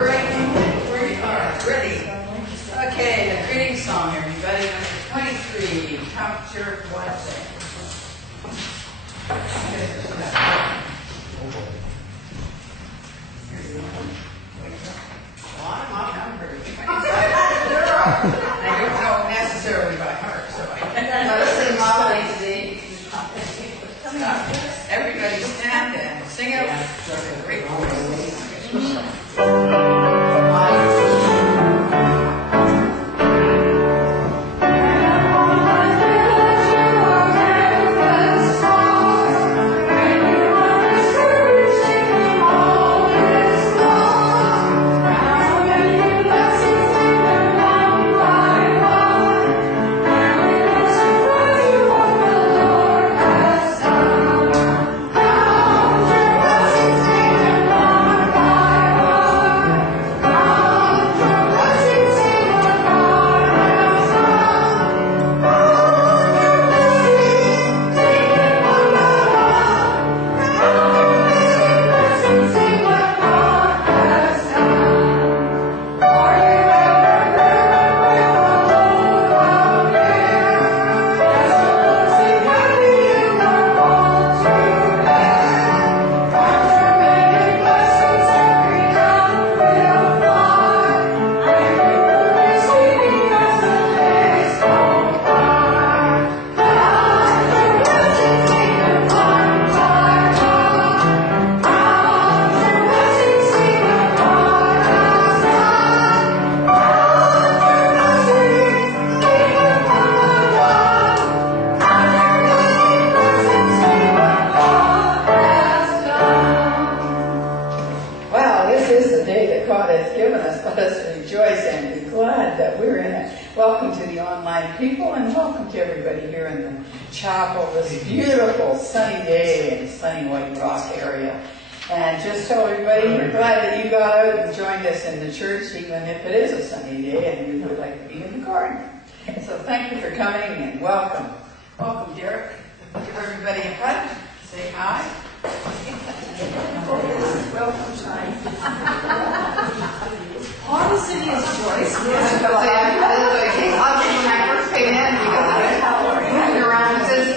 Where you are, ready. Okay, the greeting song, everybody. Number 23, Count Your Blessings. I'm not numbered. I don't know necessarily by heart, so I listen Molly today. Everybody stand and sing it with a great voice. Welcome to the online people, and welcome to everybody here in the chapel this beautiful sunny day in sunny White Rock area. And just tell everybody we're glad that you got out and joined us in the church, even if it is a sunny day and you would like to be in the garden. So thank you for coming and welcome. Welcome, Derrick. Give everybody a hug. Say hi. Welcome, Shine. All the city is Joyce. Yes, but I'll give you my first pay in because I turned around and says,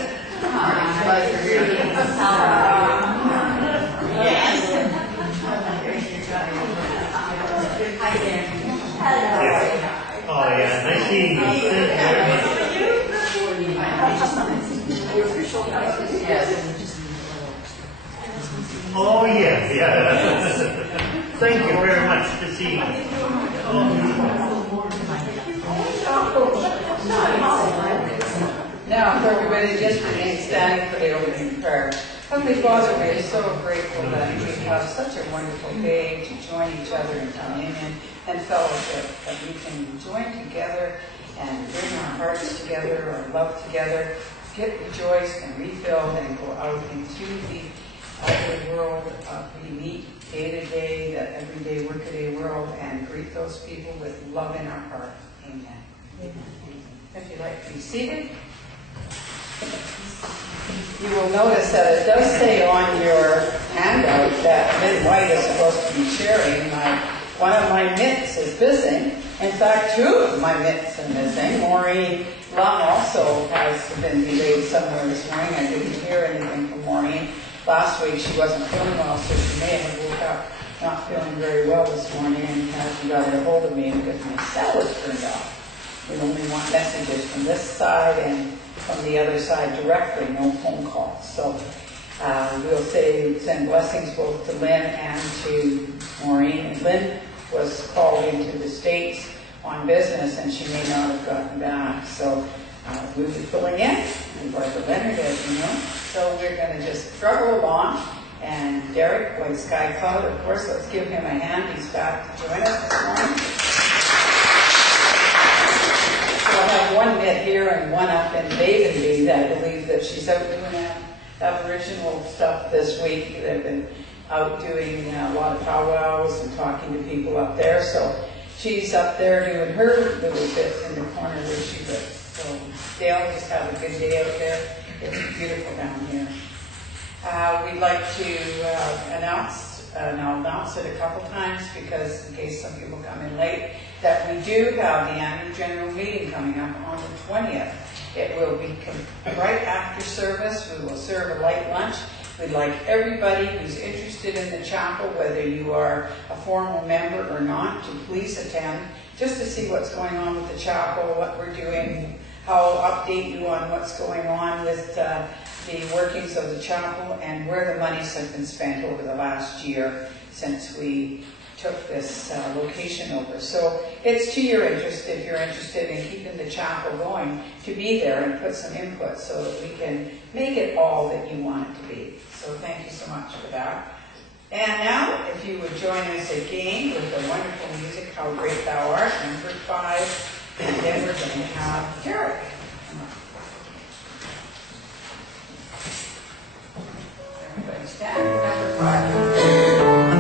yes. Hi, Dan. Hello. Oh, yeah, nice seeing you. Oh, yes, yeah. Thank you very much to see you. Now, for everybody, just remain standing for the opening prayer. Heavenly Father, we are so grateful that we have such a wonderful day to join each other in communion and fellowship, that we can join together and bring our hearts together, our love together, get rejoiced and refilled, and go out into the outer world. We meet day to day, that everyday, workaday world, and greet those people with love in our heart. Amen. Amen. If you'd like to be seated. You will notice that it does say on your handout that Lynn White is supposed to be sharing. One of my mitts is missing. In fact, two of my mitts are missing. Maureen Lum also has been delayed somewhere this morning. I didn't hear anything from Maureen. Last week she wasn't feeling well, so she may have woke up not feeling very well this morning and hasn't got a hold of me because my cell is turned off. We only want messages from this side and from the other side directly, no phone calls. So we'll send blessings both to Lynn and to Maureen. And Lynn was called into the States on business and she may not have gotten back. So we'll be filling in, and Barb Leonard, as you know. So we're going to just struggle along. And Derrick Whiteskycloud, of course, let's give him a hand. He's back to join us this morning. So I have one mitt here and one up in Bavenby. I believe that she's out doing Aboriginal stuff this week. They've been out doing a lot of powwows and talking to people up there. So she's up there doing her little bit in the corner where she lives. So they all just have a good day out there. It's beautiful down here. We'd like to announce and I'll announce it a couple times because in case some people come in late, that we do have the annual general meeting coming up on the 20th. It will be right after service. We will serve a light lunch. We'd like everybody who's interested in the chapel, whether you are a formal member or not, to please attend, just to see what's going on with the chapel, what we're doing, how I'll update you on what's going on with the workings of the chapel and where the monies have been spent over the last year since we took this location over. So it's to your interest, if you're interested in keeping the chapel going, to be there and put some input so that we can make it all that you want it to be. So thank you so much for that. And now, if you would join us again with the wonderful music, How Great Thou Art, number 5, and then we're going to have Derrick. Everybody stand, number 5.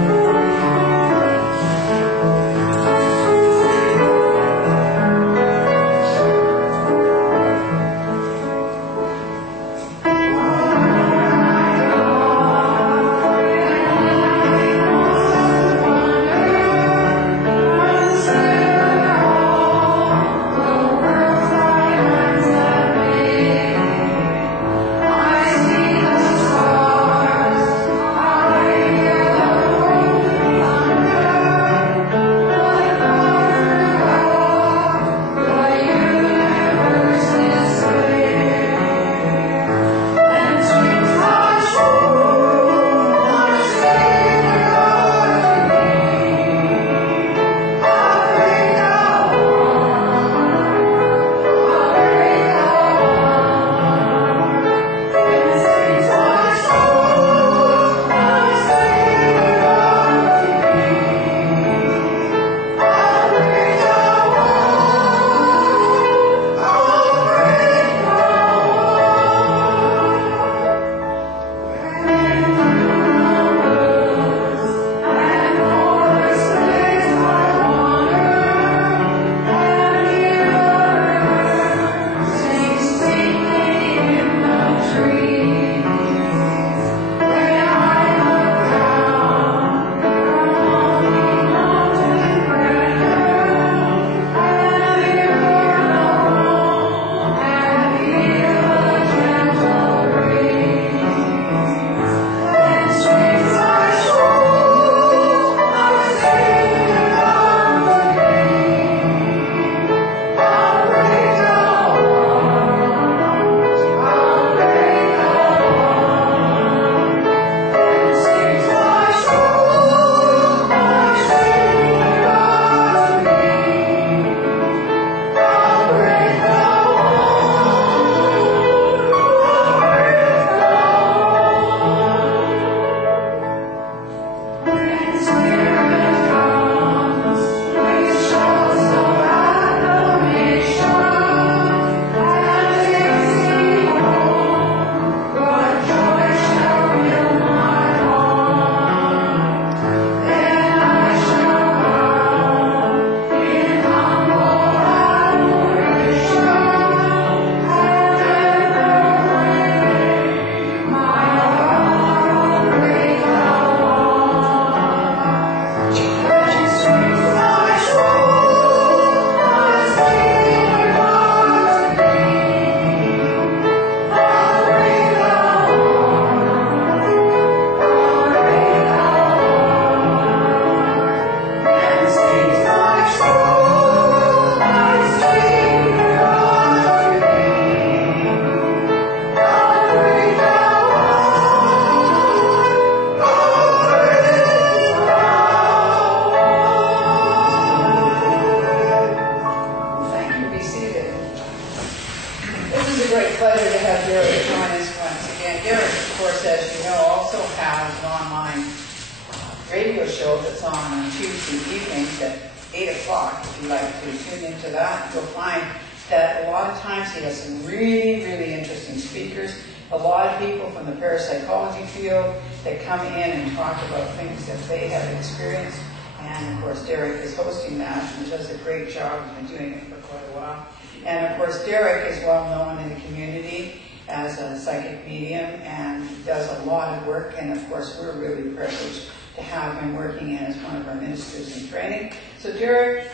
radio show that's on Tuesday evenings at 8 o'clock. If you'd like to tune into that, you'll find that a lot of times he has some really, really interesting speakers. A lot of people from the parapsychology field that come in and talk about things that they have experienced. And of course, Derrick is hosting that and does a great job. He's been doing it for quite a while. And of course, Derrick is well known in the community as a psychic medium and does a lot of work. And of course, we're really privileged to have him working in as one of our ministers in training. So Derrick,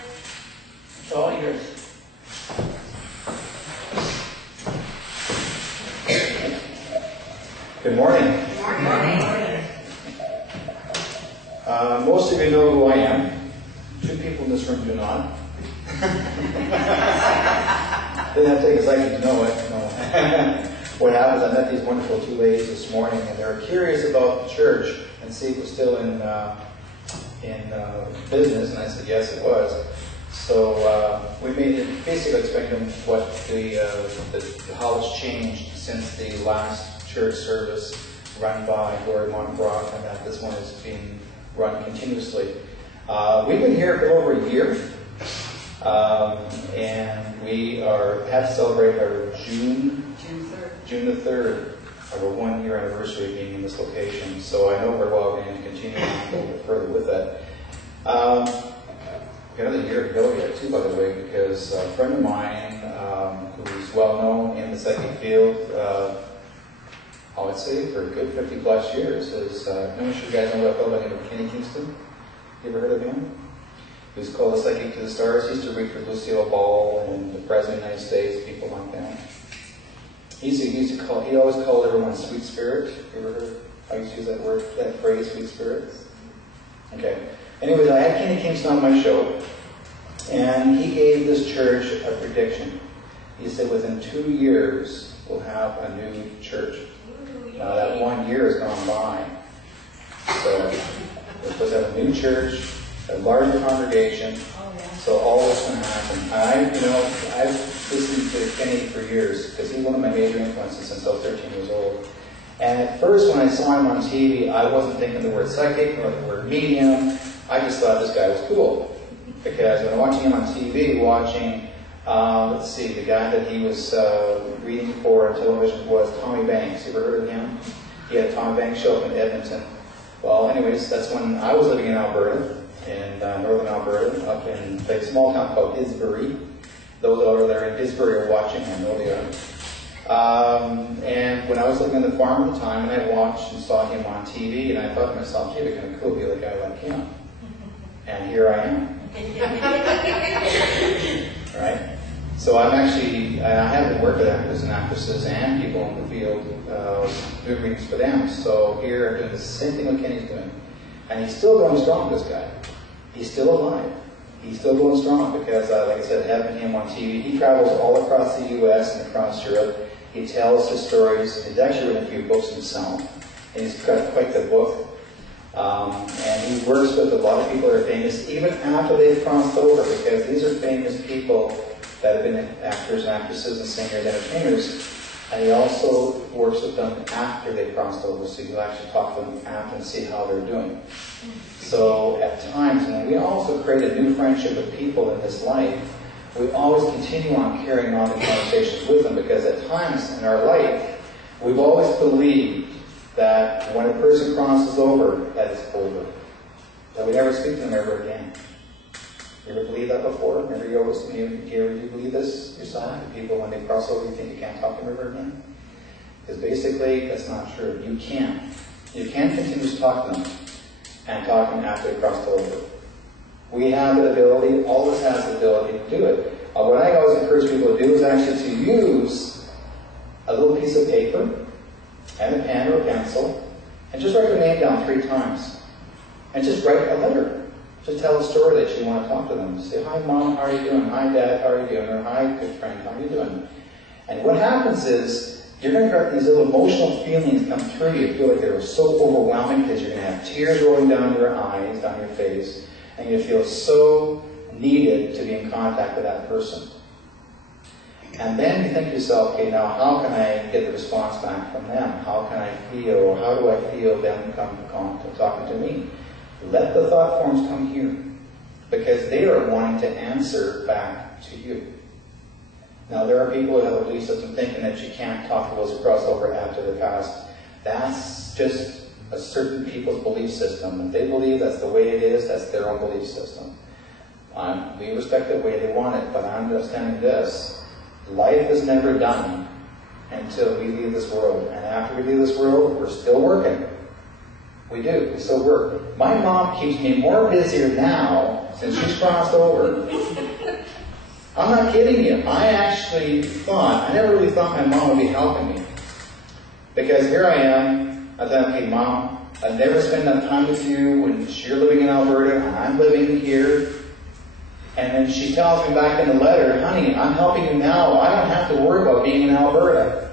it's all yours. Good morning. Good morning. Most of you know who I am. 2 people in this room do not. Didn't have to take a second to know it. No. What happens, I met these wonderful 2 ladies this morning, and they were curious about the church and see if it was still in business, and I said yes, it was. So we made it basically explain to them what how it's changed since the last church service run by Glory Montbrock, and that this one is being run continuously. We've been here for over a year, and we have celebrated our June the 3rd, our 1-year anniversary of being in this location. So I know we're well going to continue on a little bit further with that. Another year ago, we had 2, by the way, because a friend of mine who's well known in the psychic field, I would say for a good 50 plus years, is, I'm sure you guys know that fellow by the name of Kenny Kingston. You ever heard of him? He was called the Psychic to the Stars. He used to read for Lucille Ball and the President of the United States, people like that. He always called everyone sweet spirit. You ever heard? I used to use that phrase, sweet spirit. Okay. Anyways, I had Kenny Kingston on my show, and he gave this church a prediction. He said within 2 years we'll have a new church. Now that 1 year has gone by, so we're supposed to have a new church, a larger congregation. So all this can happen. I've listened to Kenny for years because he's one of my major influences since I was 13 years old. And at first, when I saw him on TV, I wasn't thinking the word psychic or the word medium. I just thought this guy was cool. Because when I'm watching him on TV, the guy that he was reading for on television was Tommy Banks. You ever heard of him? He had a Tommy Banks show up in Edmonton. Well, anyways, that's when I was living in Alberta, in northern Alberta, up in a small town called Disbury. Those over there in Disbury are watching, I know they are. And when I was living on the farm at the time, and I watched and saw him on TV, and I thought to myself, gee, it'd be kind of cool to be like a guy like him. And here I am. Right? So I haven't worked with actors and actresses and people in the field doing readings for them. So here I'm doing the same thing that Kenny's doing. And he's still going strong, this guy. He's still alive. He's still going strong because, like I said, having him on TV, he travels all across the U.S. and across Europe. He tells his stories. He's actually written a few books himself. And he's got quite the book. And he works with a lot of people that are famous, even after they've crossed over, because these are famous people that have been actors, actresses, and singers, entertainers. And he also works with them after they've crossed over, so you'll actually talk to them after and see how they're doing. So at times, when we also create a new friendship with people in this life, we always continue on carrying on the conversations with them, because at times in our life, we've always believed that when a person crosses over, that it's over. That we never speak to them ever again. You ever believe that before? Remember, you believe this yourself? The people, when they cross over, you think you can't talk to them ever again? Because basically, that's not true. You can. You can continue to talk to them and talk to them after they crossed over. We have the ability, all of us has the ability to do it. What I always encourage people to do is actually to use a little piece of paper and a pen or a pencil and just write your name down 3 times. And just write a letter. Just tell a story that you want to talk to them. Say, hi Mom, how are you doing? Hi Dad, how are you doing? Or hi good friend, how are you doing? And what happens is, you're going to get these little emotional feelings come through you. You feel like they're so overwhelming because you're going to have tears rolling down your eyes, down your face, and you feel so needed to be in contact with that person. And then you think to yourself, okay, now how can I get the response back from them? How can I feel, or how do I feel them come talking to me? Let the thought forms come here, because they are wanting to answer back to you. Now, there are people who have a belief system thinking that you can't talk to those who cross over after the past. That's just a certain people's belief system. If they believe that's the way it is, that's their own belief system. We respect the way they want it, but I'm understanding this. Life is never done until we leave this world. And after we leave this world, we're still working. We do. We still work. My mom keeps me more busier now since she's crossed over. I'm not kidding you. I never really thought my mom would be helping me. Because here I am, I thought, okay, Mom, I've never spent enough time with you when you're living in Alberta and I'm living here. And then she tells me back in the letter, honey, I'm helping you now. I don't have to worry about being in Alberta.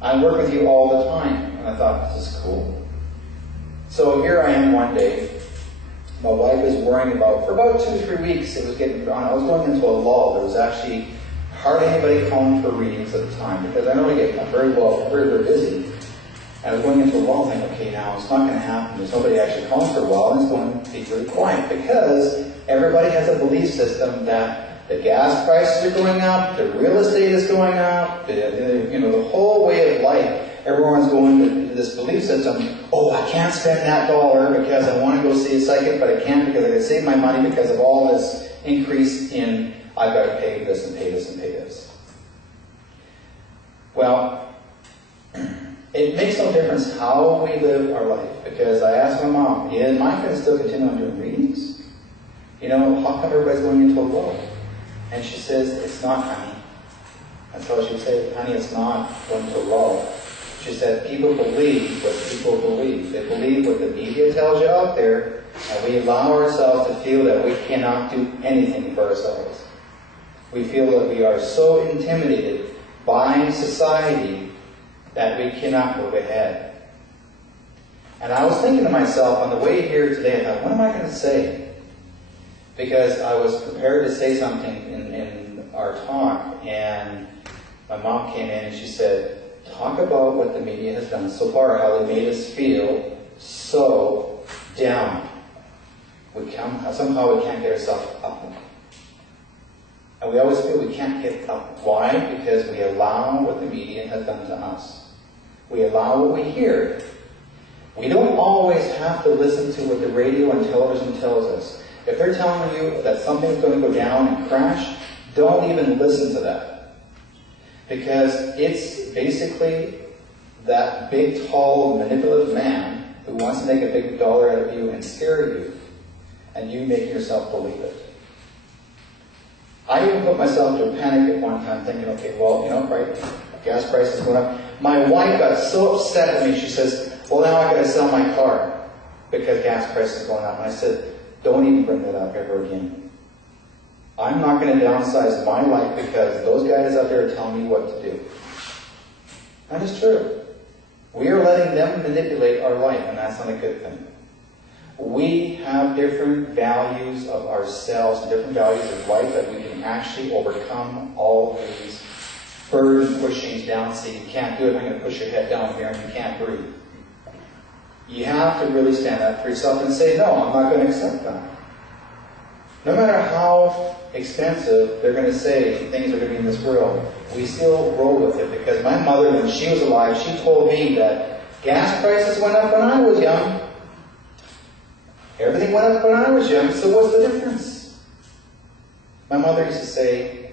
I work with you all the time. And I thought, this is cool. So here I am one day. My wife is worrying for about 2-3 weeks, it was getting on. I was going into a lull. There was actually hardly anybody calling for readings at the time, because I normally get very busy. And I was going into a lull thinking, okay, now it's not going to happen. There's nobody actually calling for a while, and it's going to be really quiet, because everybody has a belief system that the gas prices are going up, the real estate is going up, the whole way of life. Everyone's going to this belief system, oh, I can't spend that dollar because I want to go see a psychic, but I can't because I got to save my money because of all this increase in, I've got to pay this and pay this and pay this. Well, it makes no difference how we live our life, because I asked my mom, am I going to still continue on doing readings? How come everybody's going into a lull? And she says, it's not, honey. That's all she would say, honey, it's not going to a lull. She said, people believe what people believe. They believe what the media tells you out there, and we allow ourselves to feel that we cannot do anything for ourselves. We feel that we are so intimidated by society that we cannot move ahead. And I was thinking to myself on the way here today, I thought, what am I going to say? Because I was prepared to say something in our talk, and my mom came in and she said, talk about what the media has done so far, how they made us feel so down. Somehow we can't get ourselves up. And we always feel we can't get up. Why? Because we allow what the media has done to us. We allow what we hear. We don't always have to listen to what the radio and television tells us. If they're telling you that something's going to go down and crash, don't even listen to that. Because it's basically that big, tall, manipulative man who wants to make a big dollar out of you and scare you, and you make yourself believe it. I even put myself into a panic at one time thinking, okay, well, right, gas prices going up. My wife got so upset at me, she says, well, now I got to sell my car because gas prices are going up. And I said, don't even bring that up ever again. I'm not going to downsize my life because those guys out there are telling me what to do. That is true. We are letting them manipulate our life, and that's not a good thing. We have different values of ourselves and different values of life that we can actually overcome all of these burden pushings down. See, you can't do it, I'm going to push your head down here and you can't breathe. You have to really stand up for yourself and say, no, I'm not going to accept that. No matter how expensive they're going to say things are going to be in this world, we still roll with it. Because my mother, when she was alive, she told me that gas prices went up when I was young. Everything went up when I was young, so what's the difference? My mother used to say,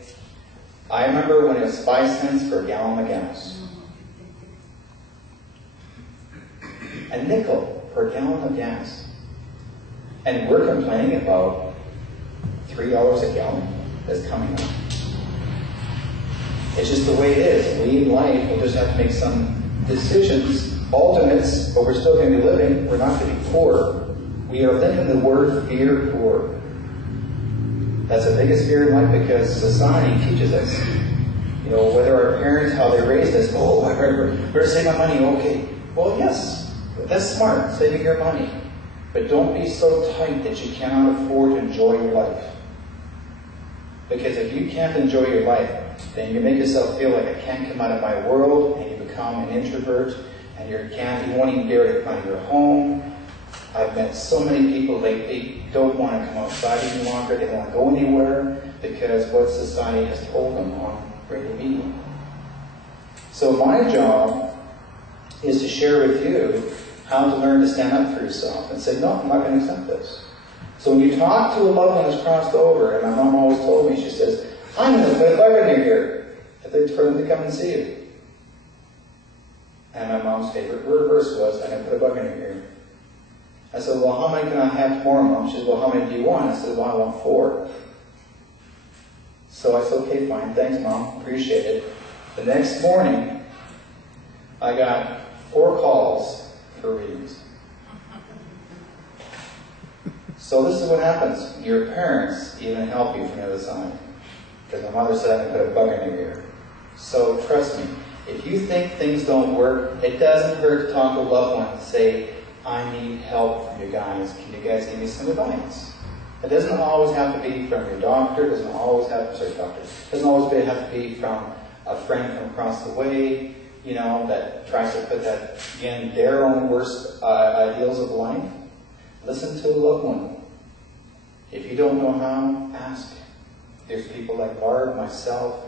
I remember when it was 5 cents for a gallon of gas. A nickel for a gallon of gas. And we're complaining about $3 a gallon that's coming up. It's just the way it is. We in life will just have to make some decisions, alternates, but we're still going to be living. We're not going to be poor. We are living the word fear poor. That's the biggest fear in life because society teaches us. Whether our parents, how they raised us, oh, I better save my money, okay. Well, yes, that's smart, saving your money. But don't be so tight that you cannot afford to enjoy your life. Because if you can't enjoy your life, then you make yourself feel like I can't come out of my world, and you become an introvert, and you won't even dare to come out of your home. I've met so many people lately don't want to come outside any longer, they don't want to go anywhere, because what society has told them on radio media. So my job is to share with you how to learn to stand up for yourself and say, no, I'm not going to accept this. So when you talk to a loved one who's crossed over, and my mom always told me, she says, I'm going to put a bug in your ear for them to come and see you. And my mom's favorite verse was, I'm going to put a bug in your ear. I said, well, how many can I have tomorrow, Mom? She said, well, how many do you want? I said, well, I want 4. So I said, okay, fine, thanks, Mom, appreciate it. The next morning, I got 4 calls for readings. So this is what happens. Your parents even help you from the other side. Because my mother said I could put a bug in your ear. So trust me, if you think things don't work, it doesn't hurt to talk to a loved one and say, I need help from you guys. Can you guys give me some advice? It doesn't always have to be from your doctor. It doesn't always have to be from a friend from across the way, that tries to put that in their own worst ideals of life. Listen to a loved one. If you don't know how, ask. There's people like Barb, myself,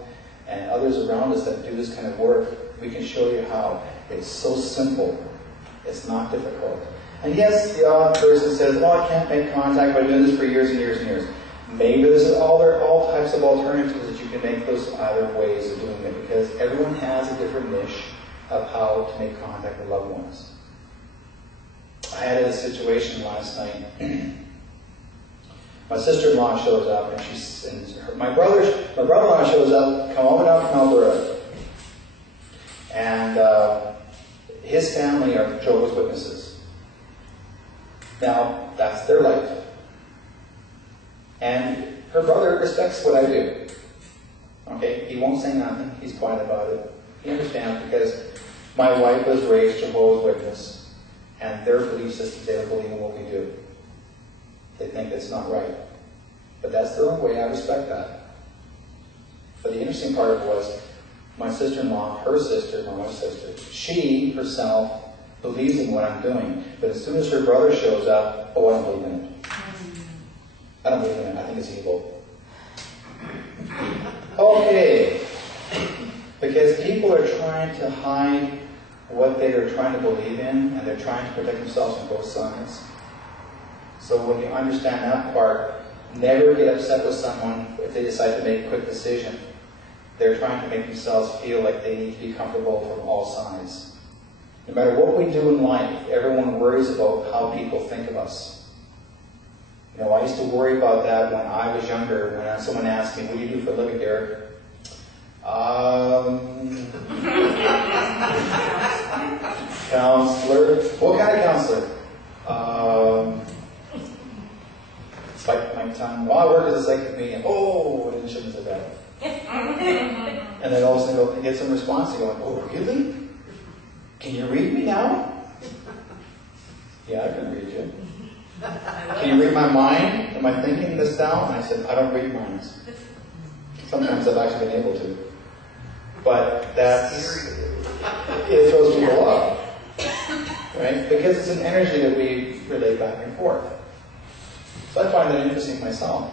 and others around us that do this kind of work. We can show you how. It's so simple. It's not difficult. And yes, the odd person says, oh, I can't make contact by doing this for years and years and years. Maybe there's all types of alternatives that you can make those other ways of doing it, because everyone has a different niche of how to make contact with loved ones. I had a situation last night. My sister-in-law shows up, and my brother-in-law shows up, coming up from Alberta, and his family are Jehovah's Witnesses. Now, that's their life. And her brother respects what I do. Okay? He won't say nothing. He's quiet about it. He understands, because my wife was raised Jehovah's Witness, and their belief systems, they don't believe in what we do. They think it's not right. But that's their own way. I respect that. But the interesting part was, my sister-in-law, her sister, my wife's sister, she herself believes in what I'm doing. But as soon as her brother shows up, oh, I don't believe in it. I don't believe in it. I think it's evil. Okay. Because people are trying to hide what they are trying to believe in, and they're trying to protect themselves on both sides. So when you understand that part, never get upset with someone if they decide to make a quick decision. They're trying to make themselves feel like they need to be comfortable from all sides. No matter what we do in life, everyone worries about how people think of us. I used to worry about that when I was younger, when someone asked me, what do you do for a living, Derrick? Counselor. What kind of counselor? Spike my tongue. Well, I work as a psychic medium. Oh, I shouldn't have said that. And then all of a sudden I get some response. They go, oh, really? Can you read me now? Yeah, I can read you. Can you read my mind? Am I thinking this down? And I said, I don't read minds. Sometimes I've actually been able to. But it throws people off. Right? Because it's an energy that we relate back and forth. So I find that interesting myself.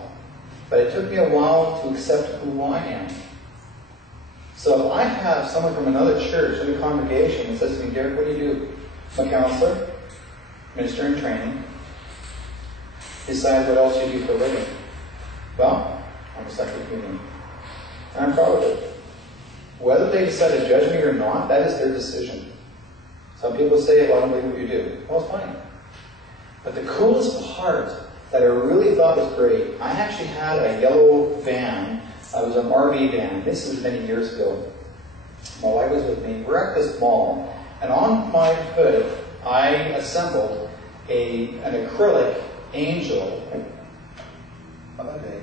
But it took me a while to accept who I am. So if I have someone from another church in a congregation that says to me, Derrick, what do you do? I'm a counselor, minister in training. Besides what else you do for a living. Well, I'm a psychic medium. And I'm proud of it. Whether they decide to judge me or not, that is their decision. Some people say, well, I don't believe what you do. Well, it's fine. But the coolest part that I really thought was great, I actually had a yellow van. It was an RV van. This was many years ago. My wife was with me. We're at this mall. And on my hood, I assembled an acrylic angel. Okay.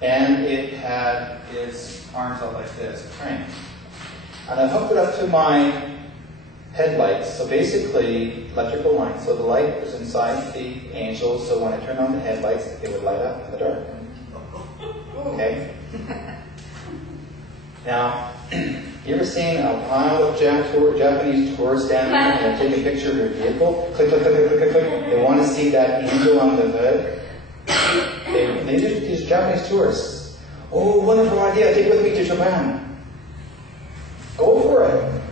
And it had its arms out like this, praying. And I hooked it up to my headlights. So basically, electrical lines. So the light was inside the angel, so when I turned on the headlights, they would light up in the dark. Okay? Now, you ever seen a pile of Japanese tourists standing there and take a picture of their vehicle? Click, click, click, click, click, click. They want to see that angel on the hood. These Japanese tourists. Oh, wonderful idea. Take it with me to Japan. Go for it.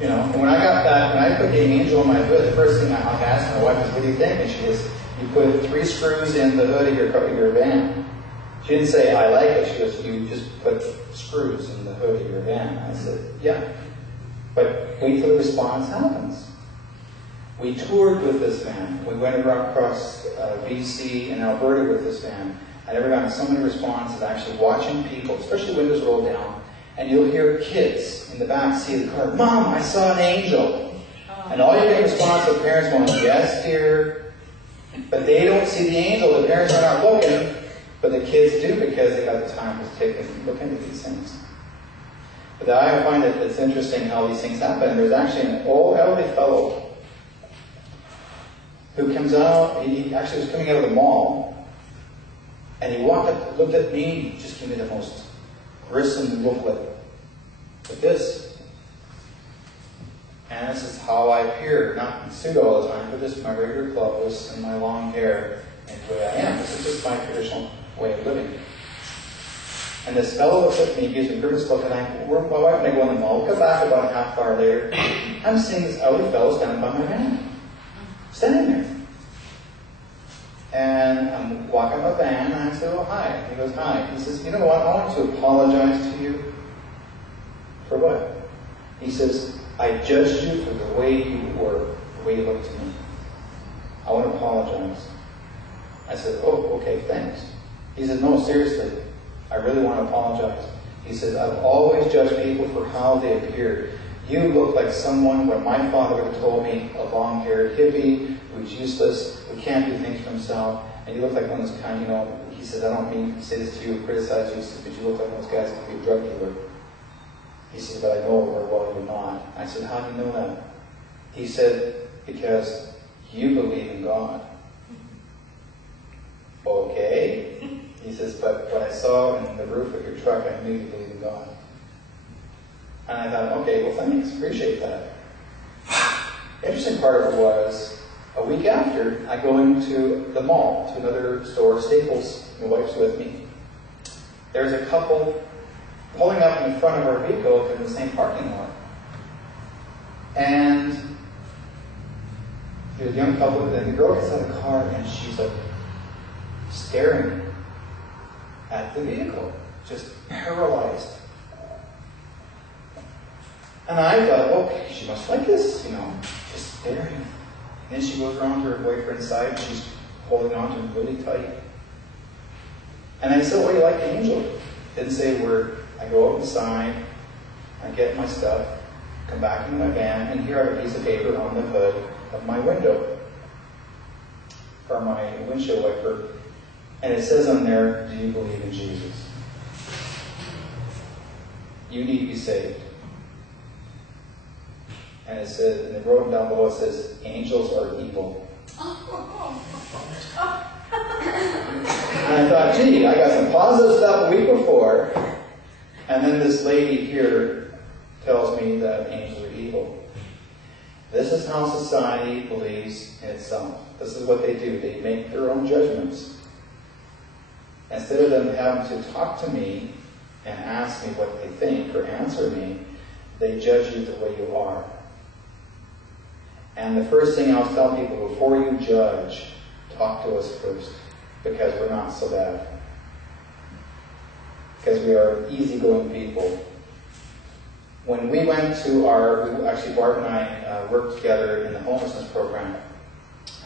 And when I got that, when I put the angel on my hood, the first thing I asked my wife was, what do you think? And she goes, you put 3 screws in the hood of your van. She didn't say, I like it. She goes, you just put screws in the hood of your van. I said, yeah. But wait till the response happens. We toured with this van. We went across BC and Alberta with this van. I never gotten so many responses actually watching people, especially windows rolled down, and you'll hear kids in the back seat of the car, "Mom, I saw an angel." And all you get response to the parents going, "Yes, dear." But they don't see the angel. The parents are not looking, but the kids do because they got the time to take and look into these things. But I find that it's interesting how these things happen. There's actually an old elderly fellow who comes out. He actually was coming out of the mall, and he walked up, looked at me, just gave me the most gruesome look like this. And this is how I appear, not in suit all the time, but just my regular clothes and my long hair and the way I am. This is just my traditional way of living. And this fellow looks at me, gives me a grimace look, and my wife and I go in the mall. We'll come back about a half hour later. I'm seeing this elderly fellow standing by my van. Standing there. And I'm walking my van, and I say, "Oh, hi." He goes, "Hi." He says, "You know what? I want to apologize to you." For what? He says, "I judged you for the way you were, the way you looked to me. I want to apologize." I said, "Oh, okay, thanks." He said, "No, seriously, I really want to apologize." He said, "I've always judged people for how they appeared. You look like someone, what my father would have told me, a long-haired hippie who's useless, who can't do things for himself. And you look like one of those kind, he said, I don't mean to say this to you or criticize you, but you look like one of those guys who could be a drug dealer." He said, "But I know very well you're not." I said, "How do you know that?" He said, "Because you believe in God." "Okay." He says, "But what I saw in the roof of your truck, I knew you believe in God." And I thought, okay, well, thanks, appreciate that. The interesting part of it was, a week after, I go into the mall, to another store, Staples. My wife's with me. There's a couple pulling up in front of our vehicle in the same parking lot. And there's a young couple, and the girl gets out of the car, and she's like staring at the vehicle, just paralyzed. And I thought, okay, she must like this, just staring. And then she goes around to her boyfriend's side, and she's holding on to him really tight. And I said, "Well, you like the angel?" Didn't say a word. I go outside, I get my stuff, come back into my van, and here I have a piece of paper on the hood of my window, or my windshield wiper, and it says on there, "Do you believe in Jesus? You need to be saved." And it says, and they wrote down below, it says, "Angels are evil." And I thought, gee, I got some positive stuff a week before, and then this lady here tells me that angels are evil. This is how society believes in itself. This is what they do. They make their own judgments. Instead of them having to talk to me and ask me what they think or answer me, they judge you the way you are. And the first thing I'll tell people, before you judge, talk to us first, because we're not so bad. Because we are easygoing people. When we went to Barb and I worked together in the homelessness program.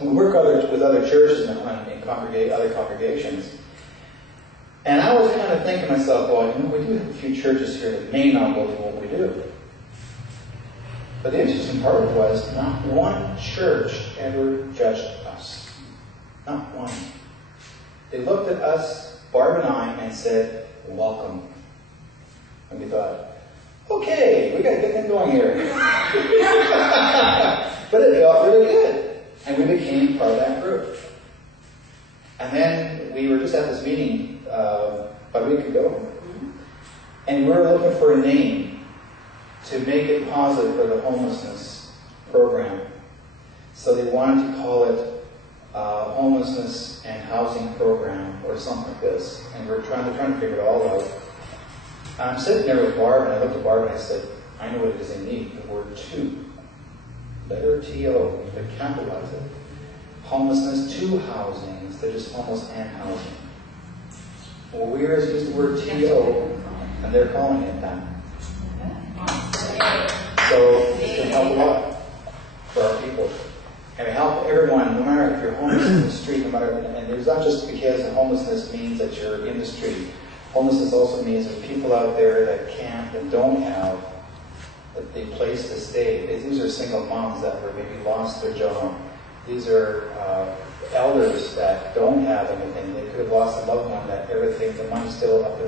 We work with other churches and other congregations. And I was kind of thinking to myself, well, we do have a few churches here that may not believe what we do. But the interesting part was, not one church ever judged us. Not one. They looked at us, Barb and I, and said, "Welcome." And we thought, okay, we got to get them going here. But it felt really good. And we became part of that group. And then we were just at this meeting about a week ago. And we were looking for a name to make it positive for the homelessness program. So they wanted to call it Homelessness and Housing Program or something like this. And we're trying to figure it all out. I'm sitting there with Barb, and I looked at Barb and I said, "I know what it is they need, the word 2. Letter T-O, but capitalize it. Homelessness to housing instead of just homeless and housing." Well, we always use the word T-O, and they're calling it that. So it's going to help a lot for our people. And we help everyone, no matter if you're homeless in the street, no matter, and it's not just because homelessness means that you're in the street. Homelessness also means there's people out there that can't, that don't have a place to stay. These are single moms that were maybe lost their job. These are elders that don't have anything. They could have lost a loved one, that everything, the money's still up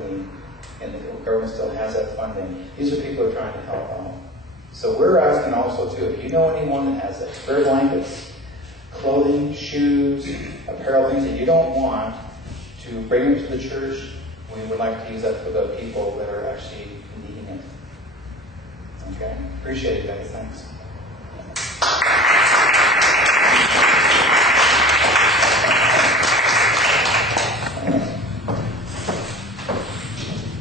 and the government still has that funding. These are people who are trying to help out. So we're asking also too, if you know anyone that has spare blankets, clothing, shoes, apparel, things that you don't want, to bring them to the church, we would like to use that for the people that are actually needing it. Okay? Appreciate it, guys. Thanks.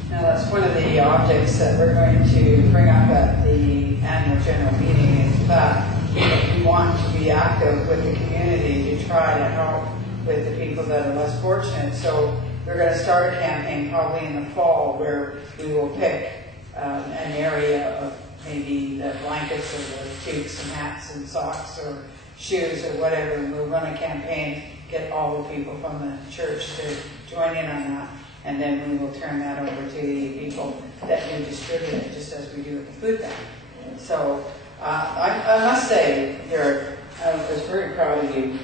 Now that's one of the objects that we're going to bring up at the annual general meeting is that we want to be active with the community to try to help with the people that are less fortunate. So we're going to start a campaign probably in the fall where we will pick an area of maybe the blankets or the toques and hats and socks or shoes or whatever, and we'll run a campaign, get all the people from the church to join in on that, and then we will turn that over to the people that do distribute it, just as we do with the food bank. So I must say, Derrick, I was very proud of you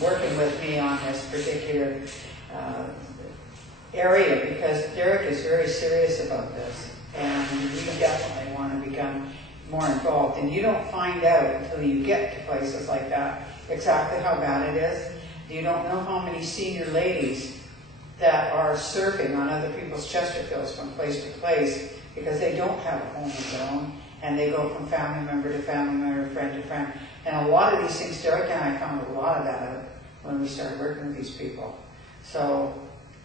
working with me on this particular area, because Derrick is very serious about this, and we definitely want to become more involved. And you don't find out until you get to places like that exactly how bad it is. You don't know how many senior ladies that are surfing on other people's Chesterfields from place to place because they don't have a home of their own, and they go from family member to family member, friend to friend. And a lot of these things, Derrick and I found a lot of that out when we started working with these people. So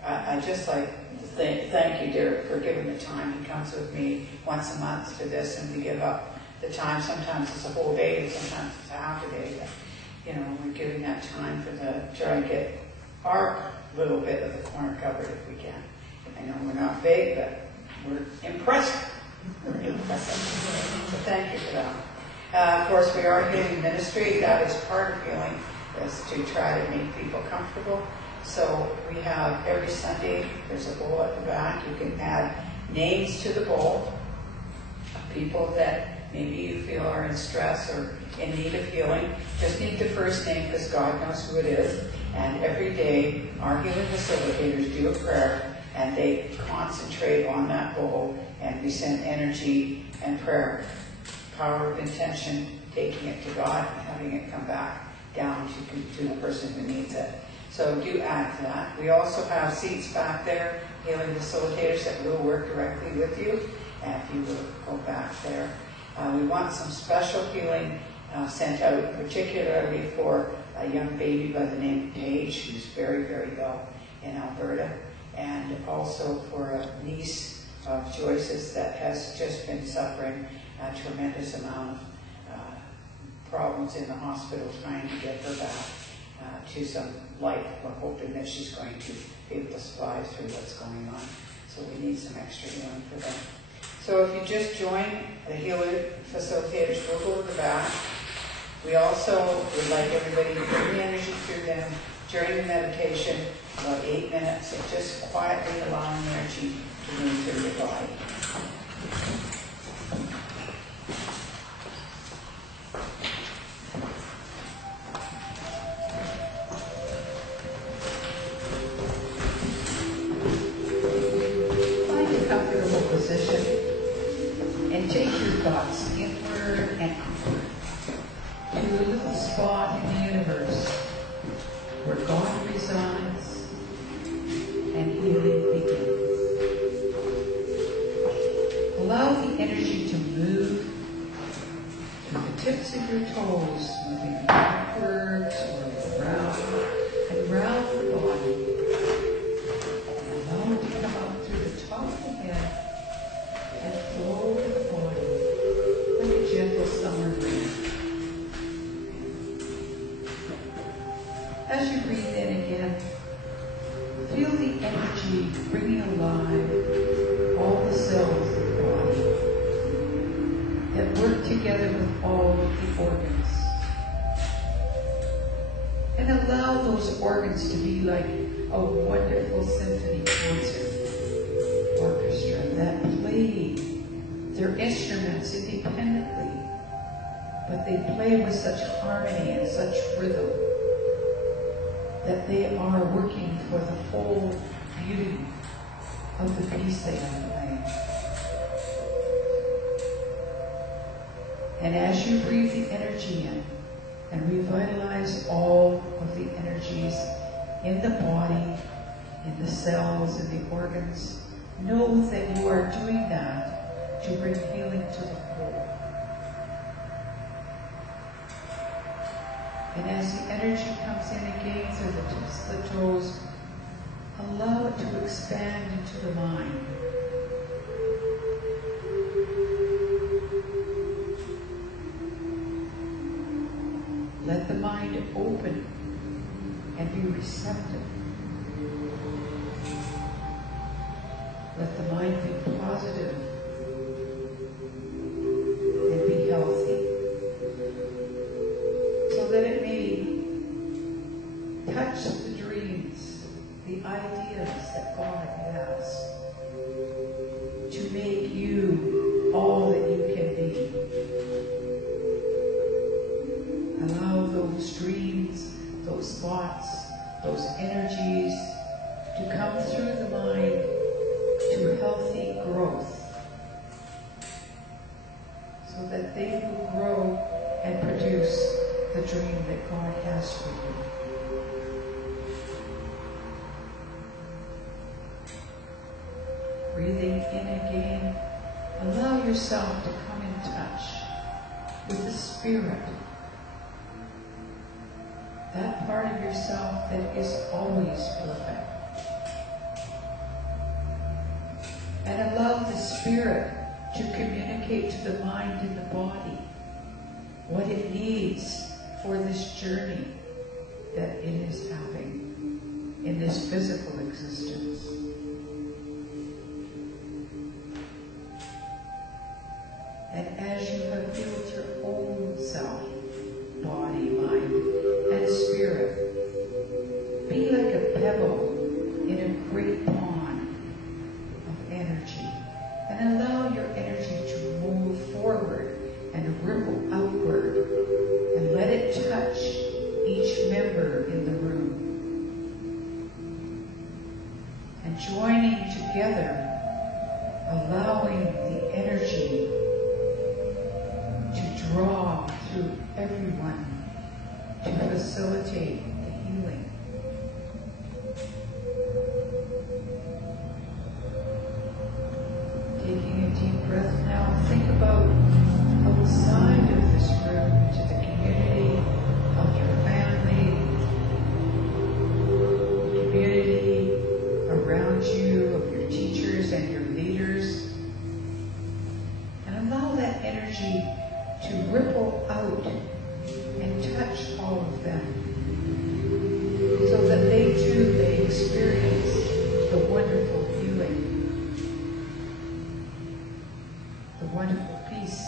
I just like to thank you, Derrick, for giving the time. He comes with me once a month to this, and we give up the time. Sometimes it's a whole day, and sometimes it's a half a day. But, you know, we're giving that time for try to get our little bit of the corner covered if we can. I know we're not big, but we're impressive. We're impressive. So thank you for that. Of course, we are healing ministry. That is part of healing, is to try to make people comfortable. So we have every Sunday, there's a bowl at the back. You can add names to the bowl of people that maybe you feel are in stress or in need of healing. Just need the first name because God knows who it is. And every day, our healing facilitators do a prayer, and they concentrate on that bowl, and we send energy and prayer, power of intention, taking it to God, and having it come back down to the person who needs it. So do add to that. We also have seats back there, healing facilitators that will work directly with you, and if you will go back there. We want some special healing sent out, particularly for a young baby by the name of Paige, who's very, very ill in Alberta, and also for a niece of Joyce's that has just been suffering a tremendous amount of problems in the hospital, trying to get her back to some light. We're hoping that she's going to be able to survive through what's going on. So we need some extra healing for them. So if you just join the healer facilitators, we'll go to the back. We also would like everybody to bring the energy through them during the meditation, about 8 minutes of just quietly allowing the energy to move through your body. Find a comfortable position and take your thoughts inward and outward to a little spot in the universe where God resides and healing begins. Allow the energy to move through the tips of your toes, moving backwards or around and round the body. And allow it to come out through the top of the head and flow over the body like a gentle summer breeze. As you breathe in again, feel the energy bringing alive all the cells of the body that work together with all of the organs. And allow those organs to be like a wonderful symphony concert orchestra that play their instruments independently, but they play with such harmony and such rhythm that they are working for the whole beauty of the piece they are playing. And as you breathe the energy in and revitalize all of the energies in the body, in the cells, in the organs, know that you are doing that to bring healing to the whole. And as the energy comes in again through the tips of the toes, allow it to expand into the mind. Let the mind open and be receptive. Let the mind be positive and be healthy, so that it may touch the dreams, the ideas that God has to make you all that you can be. Allow those dreams, those thoughts, those energies to come through the mind to healthy growth, so that they will grow and produce the dream that God has for you. Breathing in again, allow yourself to come in touch with the Spirit, that part of yourself that is always perfect. And allow the Spirit to communicate to the mind and the body what it needs for this journey that it is having in this physical existence. And as you have healed your own self, body, mind, and spirit, be like a pebble in a great pond of energy, and allow your energy to move forward and ripple outward, and let it touch each member in the room. And joining together, allowing the energy to draw through everyone to facilitate the healing. Taking a deep breath now, think about outside of this room, to the community of your family, the community around you, of your teachers and your leaders, and allow that energy to ripple out and touch all of them, so that they too may experience the wonderful healing, the wonderful peace.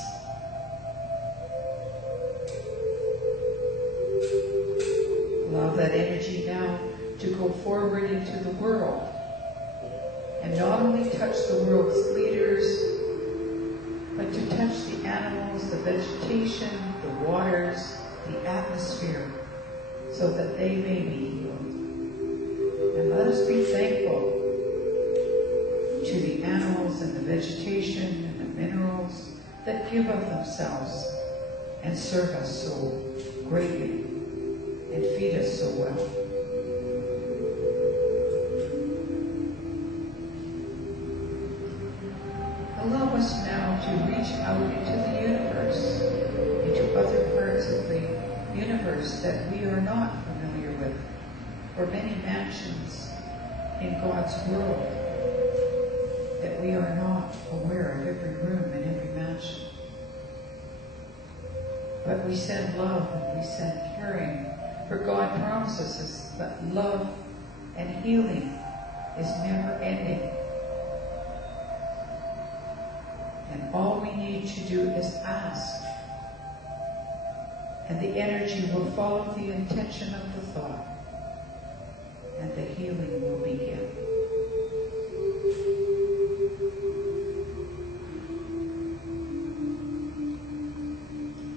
Allow that energy now to go forward into the world, and not only touch the world's leaders, but to touch the animals, the vegetation, the waters, the atmosphere, so that they may be healed. And let us be thankful to the animals and the vegetation and the minerals that give of themselves and serve us so greatly and feed us so well. Allow us now to reach out into the universe, into other parts of the universe that we are not familiar with, or many mansions in God's world that we are not aware of, every room and every mansion. But we send love and we send caring, for God promises us that love and healing is never ending. And all we need to do is ask. And the energy will follow the intention of the thought, and the healing will begin.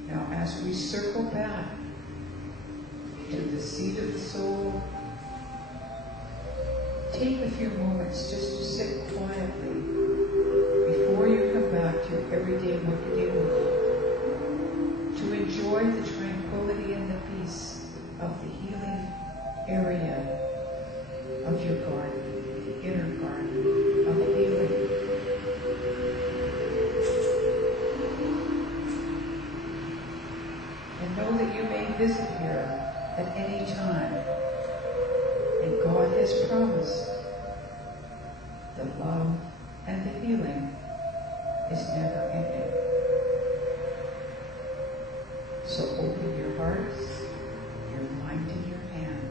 Now, as we circle back to the seat of the soul, take a few moments just to sit quietly before you come back to your everyday workaday work, to enjoy the tranquility and the peace of the healing area of your garden, the inner garden of healing. And know that you may visit here at any time. And God has promised that love and the healing is never ending. So open your hearts, your mind and your hand.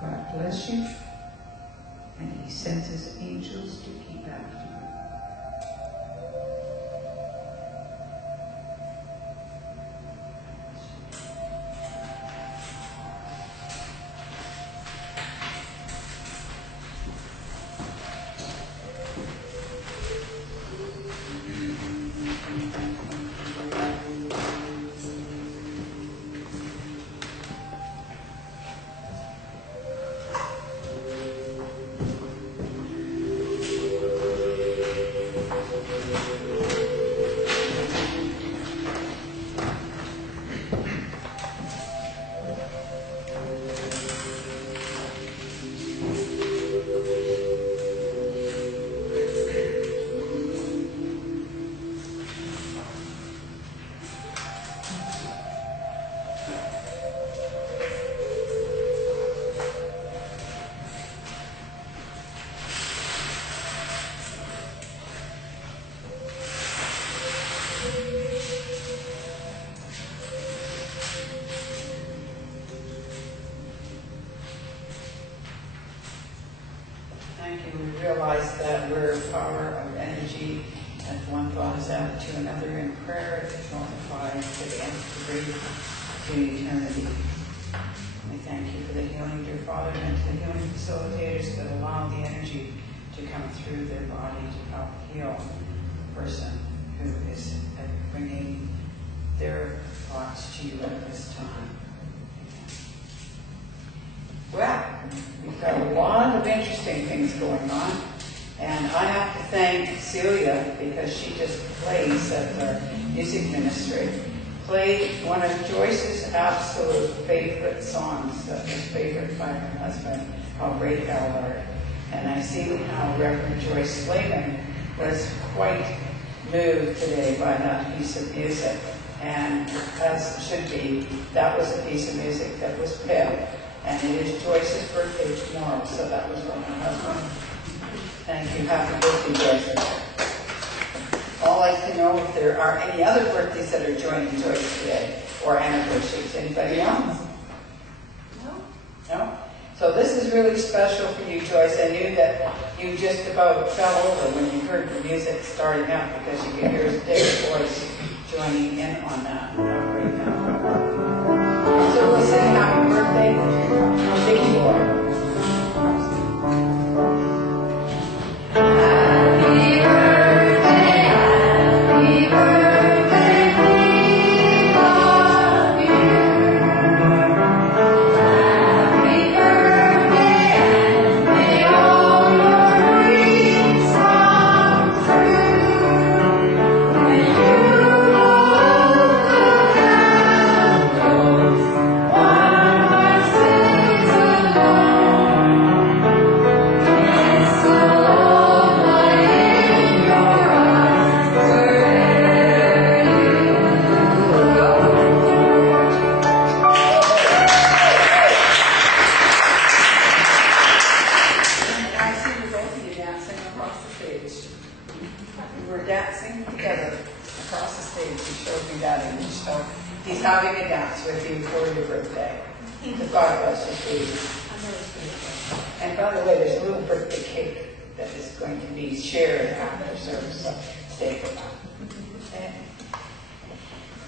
God bless you, and He sends His angels to keep after you. Realize that we're a power of energy, and one thought is added to another in prayer, it's multiplied to the nth degree to eternity. We thank you for the healing, dear Father, and to the healing facilitators that allow the energy to come through their body to help heal the person who is bringing their thoughts to you at this time. Well, we've got a lot of interesting things going on, and I have to thank Celia because she just plays at our music ministry. Played one of Joyce's absolute favorite songs that was favorite by her husband, called Great Ballard. And I see how Reverend Joyce Slavin was quite moved today by that piece of music, and as should be, that was a piece of music that was picked. And it is Joyce's birthday tomorrow, so that was from her husband. Thank you. Happy birthday, Joyce. I'd like to know if there are any other birthdays that are joining Joyce today, or anniversaries. Anybody else? No? No? So this is really special for you, Joyce. I knew that you just about fell over when you heard the music starting up, because you could hear his big voice joining in on that right now. So we'll say happy birthday. Thank you, Lord. And by the way, there's a little birthday cake that is going to be shared after service. So stay for that. Okay.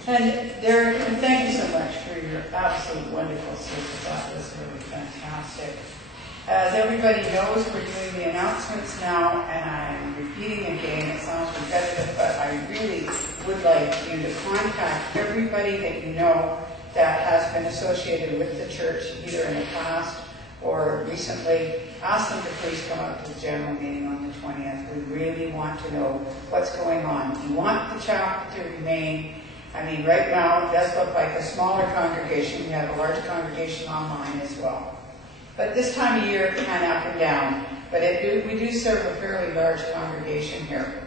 And Derrick, thank you so much for your absolute wonderful service. That was really fantastic. As everybody knows, we're doing the announcements now, and I'm repeating again, it sounds repetitive, but I really would like you to contact everybody that you know that has been associated with the church, either in the past or recently. Ask them to please come out to the general meeting on the 20th. We really want to know what's going on. We want the chapel to remain. I mean, right now, it does look like a smaller congregation. We have a large congregation online as well. But this time of year, it can up and down. But we do serve a fairly large congregation here.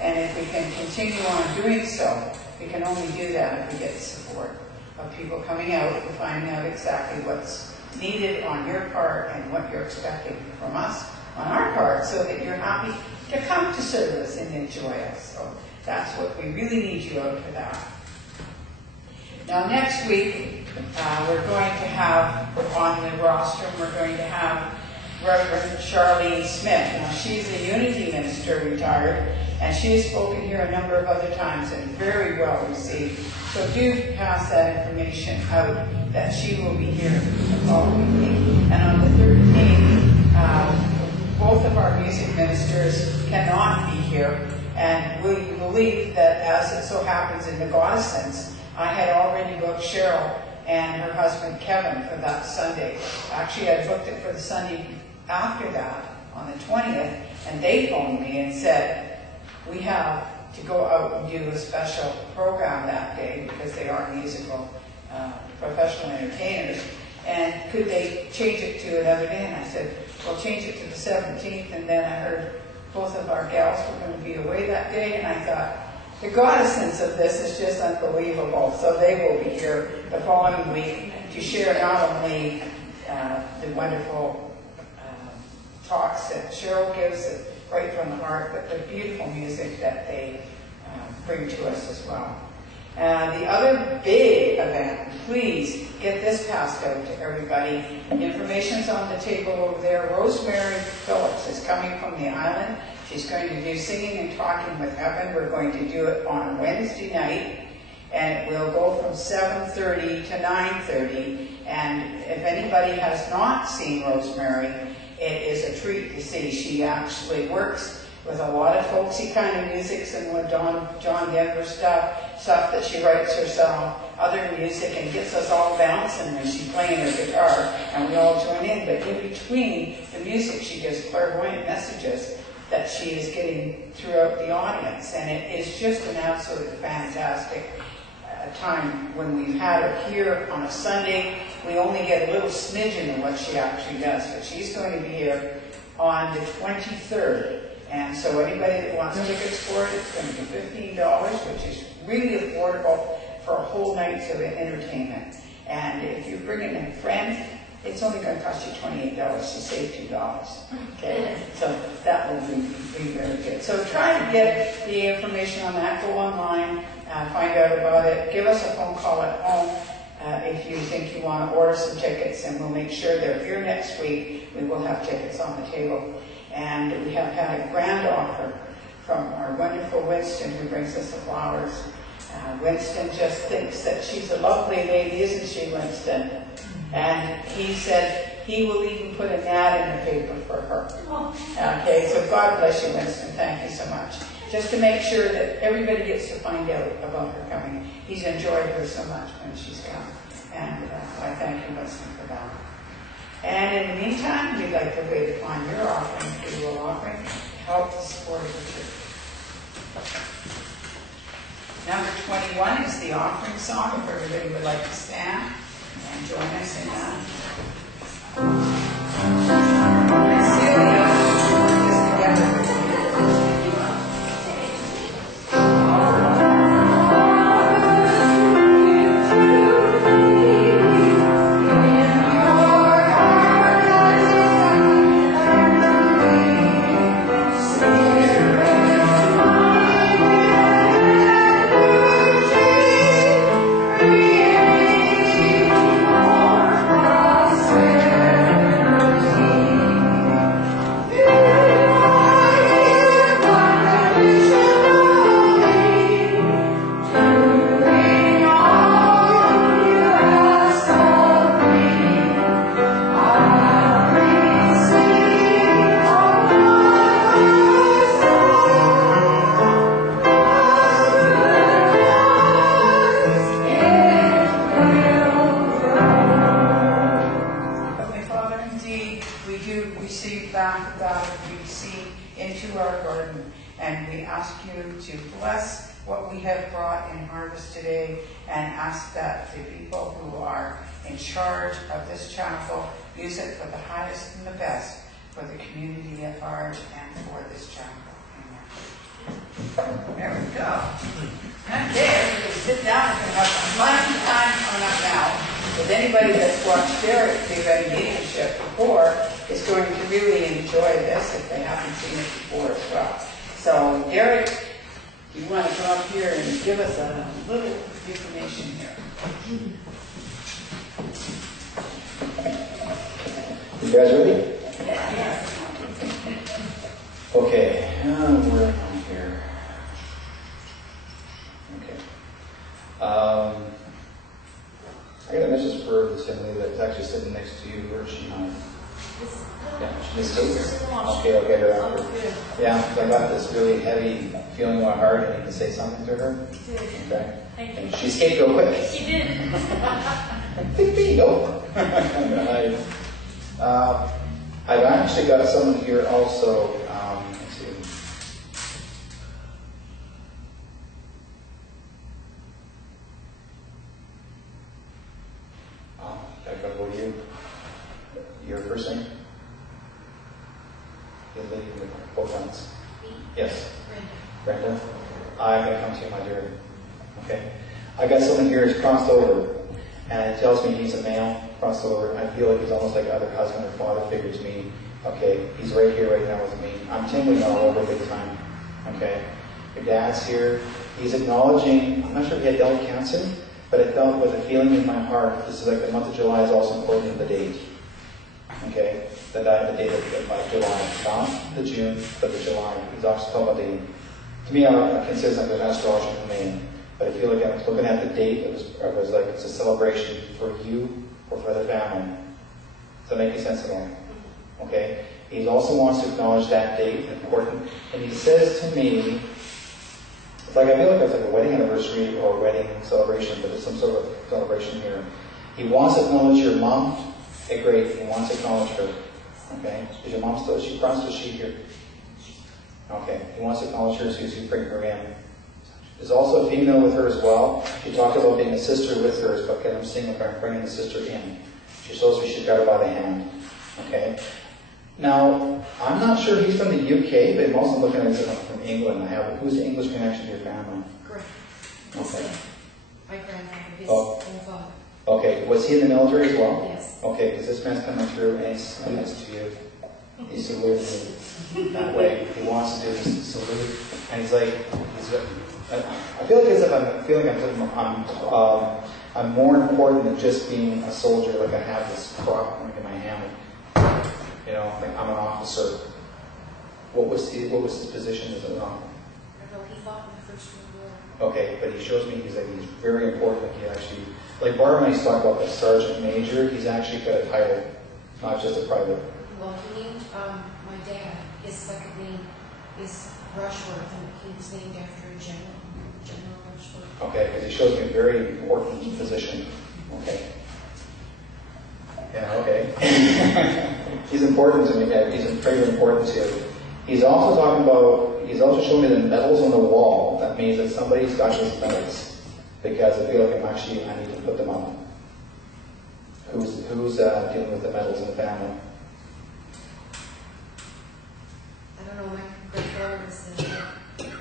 And if we can continue on doing so, we can only do that if we get the support of people coming out and finding out exactly what's needed on your part and what you're expecting from us on our part, so that you're happy to come to service and enjoy us. So that's what we really need you out for that. Now next week, we're going to have on the roster, we're going to have Reverend Charlene Smith. Now she's a Unity minister, retired, and she has spoken here a number of other times and very well received. So do pass that information out that she will be here the following week. And on the 13th, both of our music ministers cannot be here, and we believe that as it so happens in the Goddessens, I had already booked Cheryl and her husband Kevin for that Sunday. Actually, I booked it for the Sunday after that, on the 20th, and they phoned me and said, we have to go out and do a special program that day because they are musical professional entertainers, and could they change it to another day? And I said, well, change it to the 17th, and then I heard both of our gals were going to be away that day, and I thought, the Goddessens of this is just unbelievable. So they will be here the following week to share not only the wonderful talks that Cheryl gives right from the heart, but the beautiful music that they bring to us as well. The other big event, please get this passed out to everybody. Information's on the table over there. Rosemary Phillips is coming from the island. She's going to do singing and talking with Evan. We're going to do it on Wednesday night, and it will go from 7:30 to 9:30. And if anybody has not seen Rosemary, it is a treat to see. She actually works with a lot of folksy kind of music, and with John Denver stuff that she writes herself, other music, and gets us all bouncing when she's playing her guitar, and we all join in. But in between the music, she gives clairvoyant messages that she is getting throughout the audience, and it is just an absolutely fantastic time when we've had her here on a Sunday. We only get a little smidgen of what she actually does, but she's going to be here on the 23rd. And so anybody that wants tickets for it, it's going to be $15, which is really affordable for a whole night's of entertainment. And if you're bringing a friend, it's only going to cost you $28 to save $2. Okay, so that will be very good. So try to get the information on that. Go online, find out about it. Give us a phone call at home if you think you want to order some tickets, and we'll make sure they're here next week. We will have tickets on the table. And we have had a grand offer from our wonderful Winston, who brings us the flowers. Winston just thinks that she's a lovely lady, isn't she, Winston? And he said he will even put an ad in the paper for her. Okay, so God bless you, Winston. Thank you so much. Just to make sure that everybody gets to find out about her coming. He's enjoyed her so much when she's come. And I thank you, Winston, for that. And in the meantime, we'd like to wait upon your offering, for your offering, to help the support of the church. Number 21 is the offering song. If everybody would like to stand and join us in that. Celia, put this together with you. Thank you. half of that we see into our garden. And we ask you to bless what we have brought in harvest today, and ask that the people who are in charge of this chapel use it for the highest and the best for the community at large and for this chapel. Amen. There we go. Okay, everybody sit down and have some fun time coming up now. If anybody that's watched Derrick do any mediumship before is going to really enjoy this if they haven't seen it before as well. So, Derrick, you want to come up here and give us a little information here. You guys ready? Yeah. Okay, where am I here? Okay. I got a message for this young lady that's actually sitting next to you. Where is she now? Yeah, she just stayed here. Okay, I'll get her out here. Yeah, so I got this really heavy feeling in my heart. I need to say something to her. Okay. Thank you. And she escaped real quick. She did. Go. I've actually got someone here also. Let's see. I gotta go to you. Your first name? The lady with both hands. Yes. Brenda. I gotta come to you, my dear. Okay. I got someone here who's crossed over, and it tells me he's a male crossed over. I feel like he's almost like other husband or father figure to me. Okay. He's right here, right now with me. I'm tingling all over big time. Okay. Your dad's here. He's acknowledging. I'm not sure if he had dealt with cancer, but I felt with a feeling in my heart. This is like the month of July is also important in the date. Okay. The date of July, not the June, but the July. He's also talking about the. To me, I consider something an astrological domain, but I feel like I was looking at the date. It was like it's a celebration for you or for the family. Does that make any sense at all? Okay. He also wants to acknowledge that date, important, and he says to me, it's like I feel like it's like a wedding anniversary or a wedding celebration, but there's some sort of celebration here. He wants to acknowledge your mom. Okay, great. He wants to acknowledge her. Okay? Is your mom still, is she crossed or is she here? Okay. He wants to acknowledge her, so he's bring her in. There's also a female with her as well. She talked about being a sister with her, but I'm seeing if I'm bringing the sister in. She shows me she's got her by the hand. Okay? Now, I'm not sure he's from the UK, but I'm also looking at him from England. Who's the English connection to your family? Correct. Okay. My grandfather, his Oh. own father. Okay. Was he in the military as well? Yes. Okay, because this man's coming through and he's saluting to you. He's saluting you that way. He wants to do this salute. And he's like, I feel like as if I'm more important than just being a soldier. Like I have this prop in my hand. You know, like I'm an officer. What was his position as an officer? Well, he fought in the First World War. Okay, but he shows me he's very important. Like he actually, like Barb and I used to talk about the sergeant major. He's actually got a title, not just a private. Well, he named my dad. His second name is Rushworth, and he was named after a general, General Rushworth. Okay, because he shows me a very important position. Okay. Yeah, okay. He's important to me. He's very important to you. He's also showing me the medals on the wall. That means that somebody's got those medals. Because I feel like I need to put them up. Who's dealing with the medals in the family? I don't know, my grandfather was a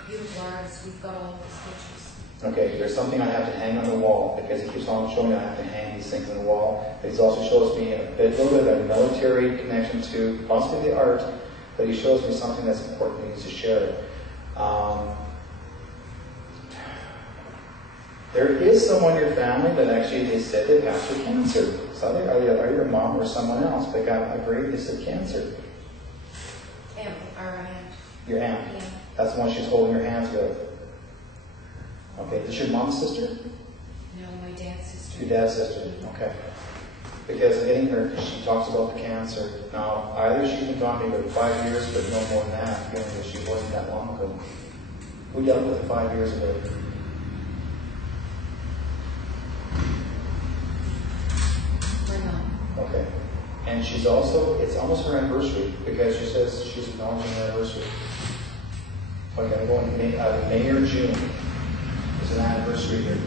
beautiful artist. We've got all those pictures. Okay, there's something I have to hang on the wall, because he keeps on showing me I have to hang these things on the wall. But he also shows me a little bit of a military connection to possibly the art, but he shows me something that's important he needs to share. There is someone in your family that actually they said they passed through cancer. So either your mom or someone else, but I agree they said cancer. Our aunt. Your aunt. Yeah. That's the one she's holding her hands with. Okay, is your mom's sister? No, my dad's sister. Your dad's sister, okay. Because I'm getting her, she talks about the cancer. Now, either she's been talking about 5 years, but no more than that, feeling that she wasn't that long ago. Who dealt with it 5 years ago? My mom. Okay. And she's also, it's almost her anniversary, because she says she's acknowledging her anniversary. Okay, I'm going May or June. It's an anniversary here.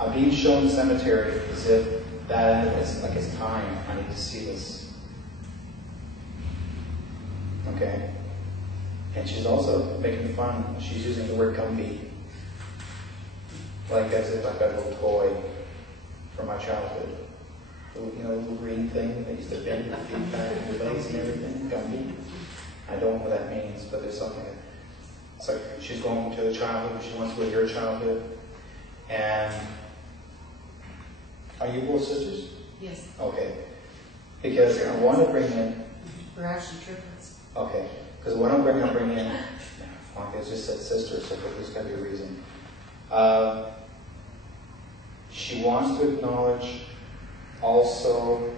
I'm being shown the cemetery as if that is like it's time. I need to see this. Okay? And she's also making fun. She's using the word Gumby. Like as if I've got a little toy from my childhood. You know, the little green thing that used to bend your feet back in your legs and everything. Gumby. I don't know what that means, but there's something. It's like she's going to the childhood. She wants to go to your childhood. And are you both sisters? Yes. Okay. Because I want to bring in. We're actually triplets. Okay. Because what I'm bringing in. Okay, it's just said sister, so there's got to be a reason. She wants to acknowledge also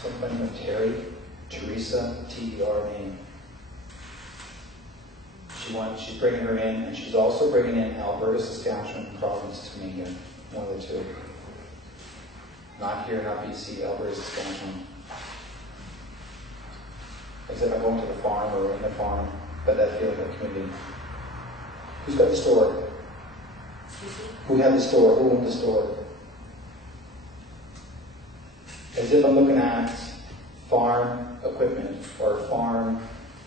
somebody named Terry, Teresa, T-E-R name. She's bringing her in, and she's also bringing in Alberta, Saskatchewan, province to me here. One of the two. Not here, not BC, Alberta, Saskatchewan. Except I'm going to the farm or in the farm, but that feels like a community. Who's got the store? Who had the store? Who owned the store? As if I'm looking at farm equipment or farm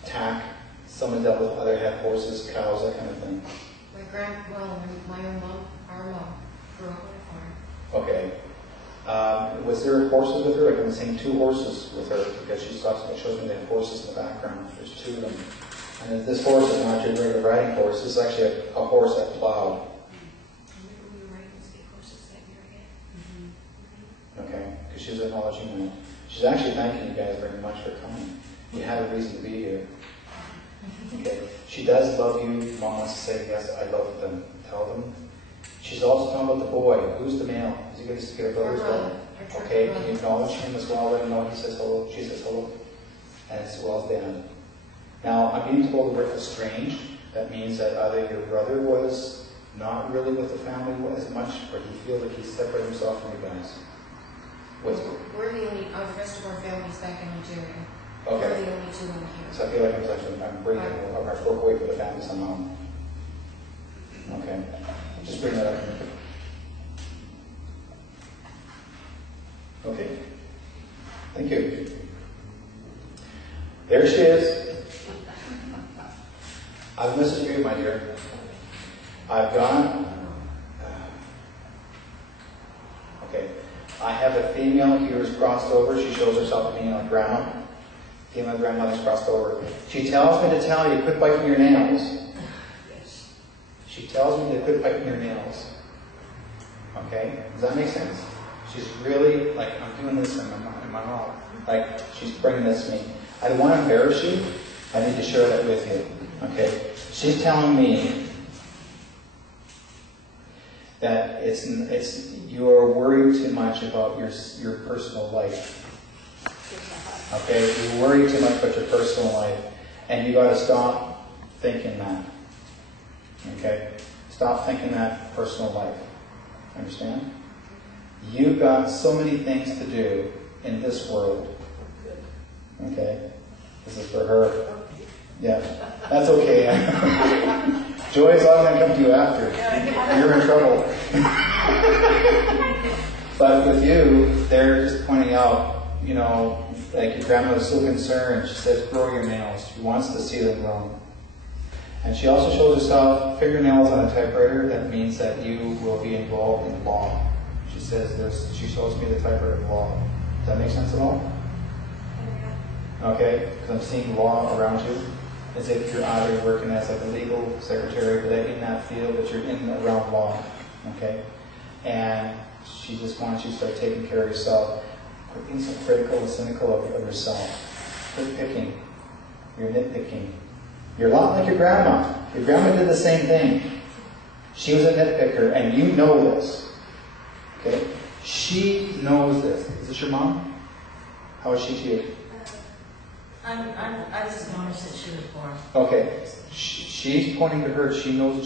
tack. Someone dealt with other had horses, cows, that kind of thing. My own mom, our mom, grew up on a farm. Okay. Was there horses with her? Like I'm seeing 2 horses with her because she shows me they have horses in the background. There's 2 of them. And this horse is not your regular riding horse. This is actually a horse that plowed. We were riding those big horses that year again. Okay, because she's acknowledging that. She's actually thanking you guys very much for coming. You had a reason to be here. Okay. She does love you. Mom wants to say, yes, I love them. Tell them. She's also talking about the boy. Who's the male? Is he going to get a brother as well? Okay, can you acknowledge him as well? Let him know he says hello. She says hello. And as well as Dad. Now, I'm being told the word estranged. That means that either your brother was not really with the family as much, or he feels like he's separated himself from you guys. We're the only, the rest of our family's back in Ontario. Okay. We're the only 2 in here. So I feel like I'm breaking our fork away from the family somehow. Okay. Just bring that up. Okay. Thank you. There she is. I've messaged you, my dear. I've gone. Okay. I have a female here who's crossed over. She shows herself to being a grandma. Female grandmother's crossed over. She tells me to tell you, quit biting your nails. Yes. She tells me to quit biting your nails. Okay? Does that make sense? She's really, like, I'm doing this in my mouth. Like, she's bringing this to me. I don't want to embarrass you. I need to share that with you. Okay? She's telling me that you are worried too much about your personal life. Okay? You worry too much about your personal life. And you got to stop thinking that. Okay? Stop thinking that personal life. Understand? You've got so many things to do in this world. Okay? This is for her. Yeah. That's okay. Joy's all going to come to you after. You're in trouble. But with you, they're just pointing out, you know, like your grandma was so concerned. She says, grow your nails. She wants to see them grown. And she also shows herself fingernails on a typewriter. That means that you will be involved in law. She says this. She shows me the typewriter of law. Does that make sense at all? Okay? Because I'm seeing law around you. As if you're either working as like a legal secretary, but in that field, but you're in around law. Okay? And she just wants you to start taking care of yourself. Quit being so critical and cynical of yourself. Quit picking. You're nitpicking. You're a lot like your grandma. Your grandma did the same thing. She was a nitpicker, and you know this. Okay? She knows this. Is this your mom? How is she to you? I was acknowledged that she was born. Okay. She She's pointing to her. She knows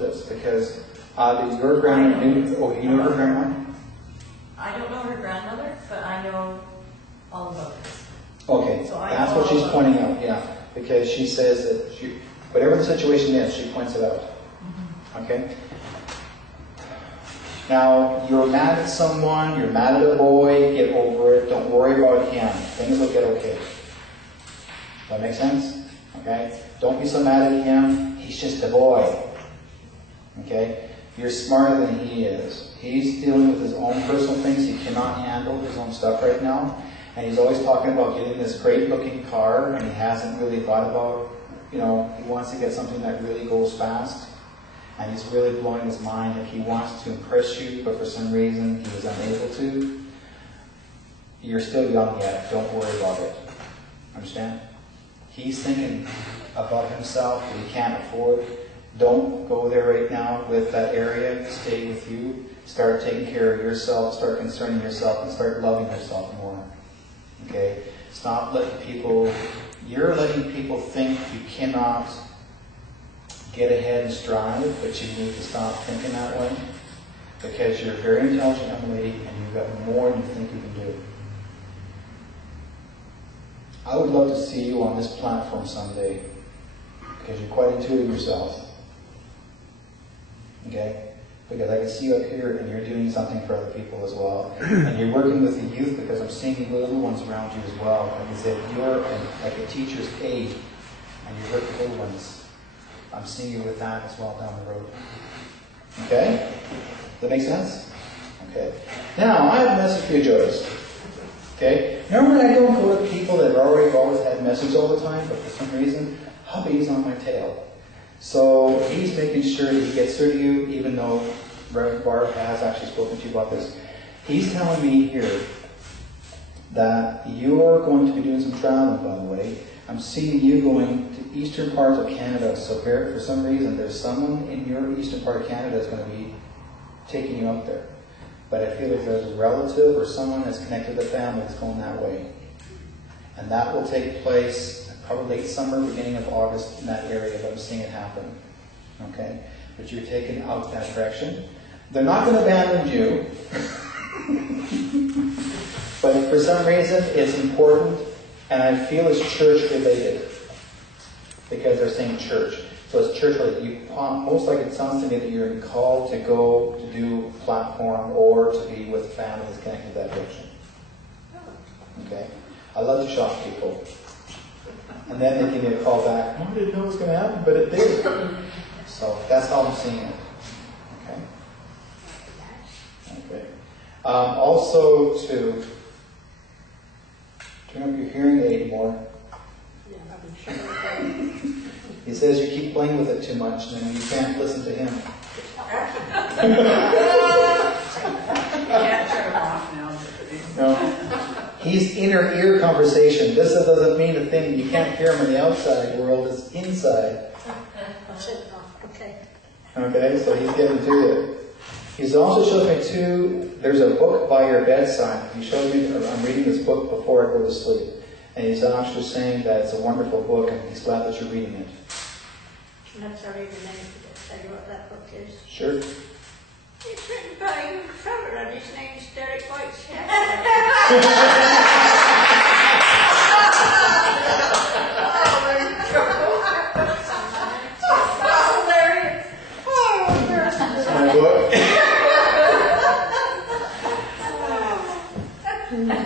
this because your grandma knew. Oh, you know her grandma? I don't know her grandmother, but I know all about this. Okay, So that's what she's pointing out. Yeah, because she says that whatever the situation is, she points it out. Okay. Now, you're mad at someone, you're mad at a boy, get over it, don't worry about him. Things will get okay. That make sense? Okay? Don't be so mad at him, he's just a boy. Okay? You're smarter than he is. He's dealing with his own personal things, he cannot handle his own stuff right now. And he's always talking about getting this great looking car, and he hasn't really thought about, he wants to get something that really goes fast. And he's really blowing his mind, like he wants to impress you, but for some reason he was unable to. You're still young yet, don't worry about it. Understand? He's thinking about himself that he can't afford. Don't go there right now with that area. Stay with you. Start taking care of yourself, start concerning yourself, and start loving yourself more. Okay? Stop letting people, you're letting people think you cannot get ahead and strive, but you need to stop thinking that way, because you're a very intelligent young lady and you've got more than you think you can do. I would love to see you on this platform someday, because you're quite intuitive yourself. Okay? Because I can see you up here and you're doing something for other people as well. And you're working with the youth, because I'm seeing little ones around you as well. Like I said, you're like a teacher's aide and you work with little ones. I'm seeing you with that as well down the road. Okay? Does that make sense? Okay. Now, I have a message for you, Joyce. Okay? Normally I don't go to people that have always had messages all the time, but for some reason, hubby's on my tail. So he's making sure that he gets through to you, even though Reverend Barb has actually spoken to you about this. He's telling me here that you're going to be doing some traveling, by the way. I'm seeing you going to eastern parts of Canada, so for some reason there's someone in your eastern part of Canada that's going to be taking you up there. But I feel like there's a relative or someone that's connected to the family that's going that way. And that will take place probably late summer, beginning of August in that area, but I'm seeing it happen. Okay? But you're taken out that direction. They're not going to abandon you. But for some reason it's important. And I feel it's church related, because they're saying church. So it's church related. Most like it sounds to me that you're called to go to do platform or to be with families connected to that direction. Okay? I love to shock people. And then they give me a call back. I didn't know it was going to happen, but it did. So that's how I'm seeing it. Okay? Okay. Also to turn up your hearing aid more. He says you keep playing with it too much and then you can't listen to him. You can't turn it off now. No. He's inner ear conversation. This doesn't mean a thing. You can't hear him in the outside world. It's inside. Okay. Okay, so he's getting to it. He's also showed me too, there's a book by your bedside. He showed me, I'm reading this book before I go to sleep. And he's actually saying that it's a wonderful book and he's glad that you're reading it. Can I tell you the name? Tell you what that book is? Sure. It's written by a traveller and his name's Derrick Whiteskycloud. That's my book.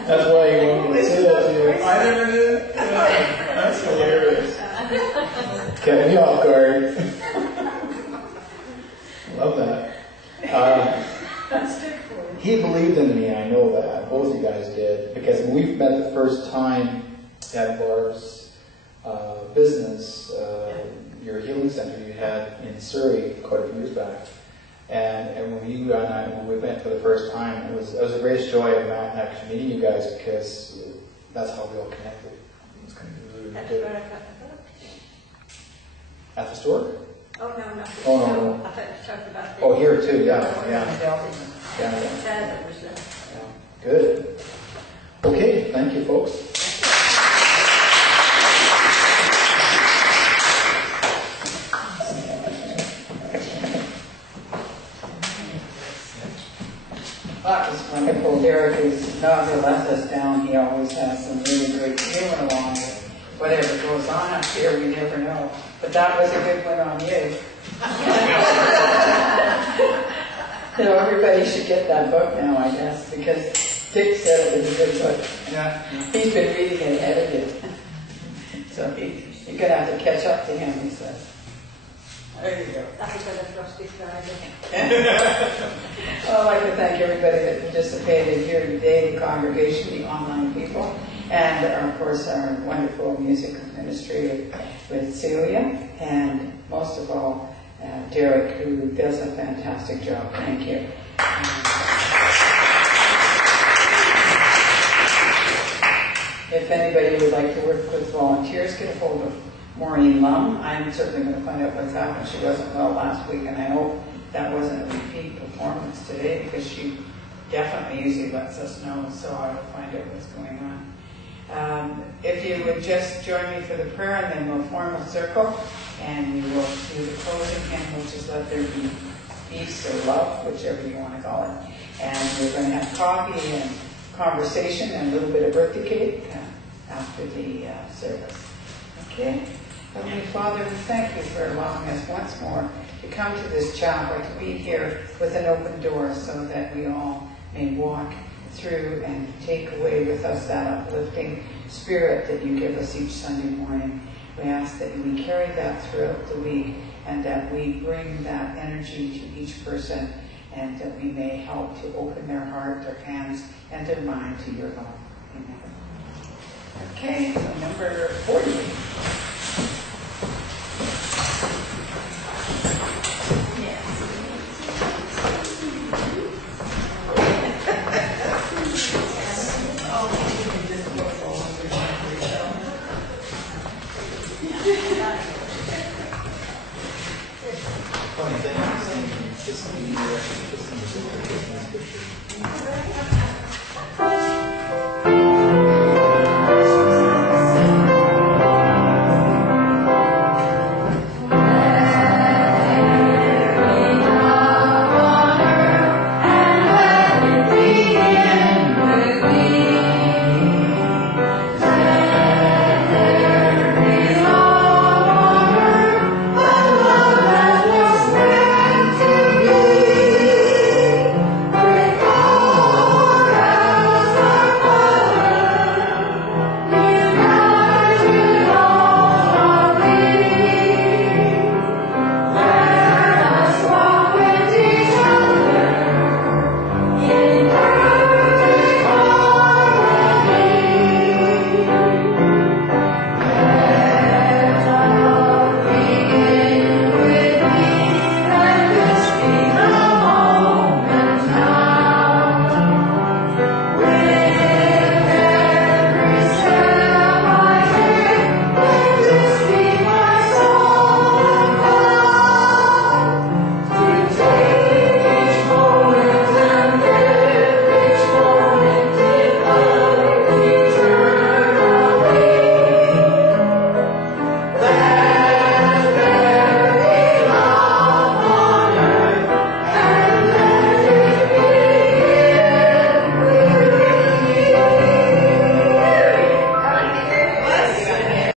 That's why you want me to say that to you. I never did. That's hilarious. Kept me off guard. Love that. He believed in me, I know that. Both of you guys did. Because when we met the first time at Barb's business, your healing center you had in Surrey quite a few years back. And when you and I, when we met for the first time, it was the greatest joy of actually meeting you guys, because that's how we all connected. It was kind of really That's good. where I got the book. At the store? Oh, no, not Oh, no. I thought you talked about this. Oh, here too, yeah. Chad that was there. Yeah. Good. Okay, thank you, folks. wonderful. Derrick is never let us down. He always has some really great humor along with whatever goes on up here. We never know. But that was a good one on you. You know, everybody should get that book now, I guess, because Dick said it was a good book. Yeah. He's been reading it edited. So you're going to have to catch up to him, he says. There you go. That's a better for us to describe it. Well, I'd like to thank everybody that participated here today, the congregation, the online people, and of course our wonderful music ministry with Celia, and most of all, Derrick, who does a fantastic job. Thank you. If anybody would like to work with volunteers, get a hold of Maureen Lum. I'm certainly going to find out what's happened. She wasn't well last week, and I hope that wasn't a repeat performance today, because she definitely usually lets us know, so I will find out what's going on. If you would just join me for the prayer, and then we'll form a circle, and we will do the closing hymn, which is Let There Be Peace or Love, whichever you want to call it. And we're going to have coffee and conversation and a little bit of birthday cake after the service. Okay? Heavenly Father, we thank you for allowing us once more to come to this chapel, to be here with an open door so that we all may walk through and take away with us that uplifting spirit that you give us each Sunday morning. We ask that we carry that throughout the week, and that we bring that energy to each person, and that we may help to open their heart, their hands, and their mind to your love. Amen. Okay, so number 40.